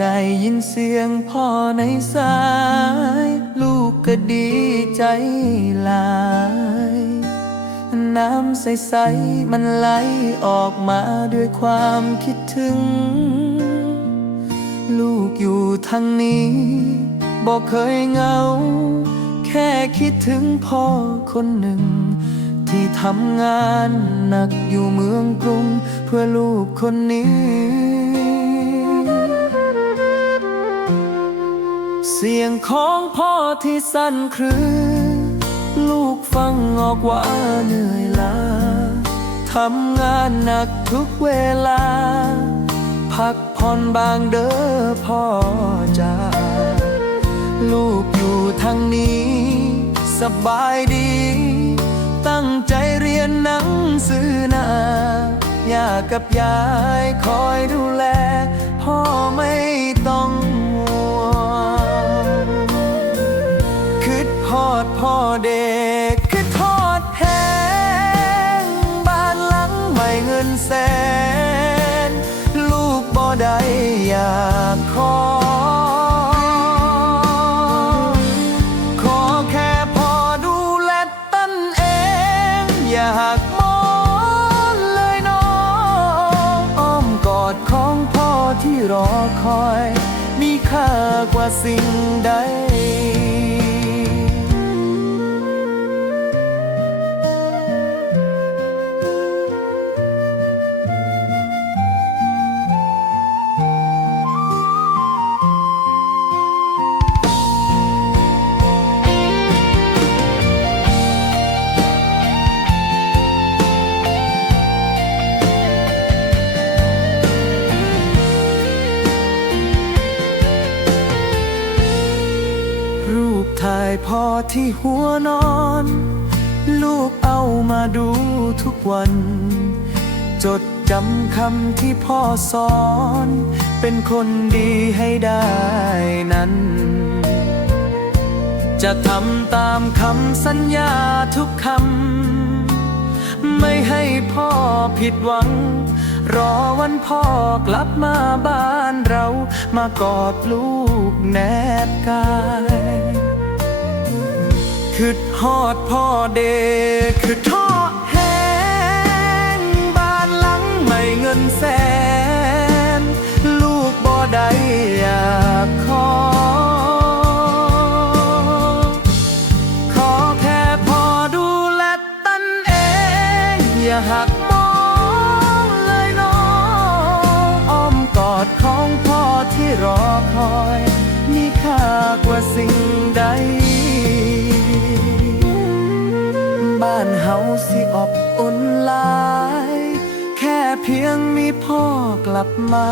ได้ยินเสียงพ่อในสาย ลูกก็ดีใจหลาย น้ำใส ๆ มันไหลออกมาด้วยความคิดถึง ลูกอยู่ทางนี้บอกเคยเหงา แค่คิดถึงพ่อคนหนึ่ง ที่ทำงานหนักอยู่เมืองกรุง เพื่อลูกคนนี้ เสียงของพ่อที่สั่นครือ ลูกฟังออกว่าเหนื่อยล้าทำงานหนักทุกเวลา พักผ่อนบางเด้อพ่อจ้าลูกอยู่ทางนี้ สบายดี ตั้งใจเรียนหนังสือนาย่ากับยายคอยดูแล พ่อไม่ต้อง แสน ลูกบ่ได้อยากขอ ขอแค่พอดูแลตั้นเอง อยากมองเลยน้องอ้อมกอดของพ่อที่รอคอย มีค่ากว่าสิ่งใด รูปถ่ายพ่อที่หัวนอน ลูกเอามาดูทุกวัน จดจำคำที่พ่อสอน เป็นคนดีให้ได้นั้น จะทำตามคำสัญญาทุกคำ ไม่ให้พ่อผิดหวัง รอวันพ่อกลับมาบ้านเรา มากอดลูกแนบกายคือทอดพ่อเด็กคือทอดแห้งบ้านหลังไม่เงินแสน ลูกบ่ได้อยากขอ ขอแค่พอดูแลตันเอง อย่าหัก คอย มีค่ากว่าสิ่งใด บ้านเฮาสิอบอุ่นหลาย แค่เพียงมีพ่อกลับมา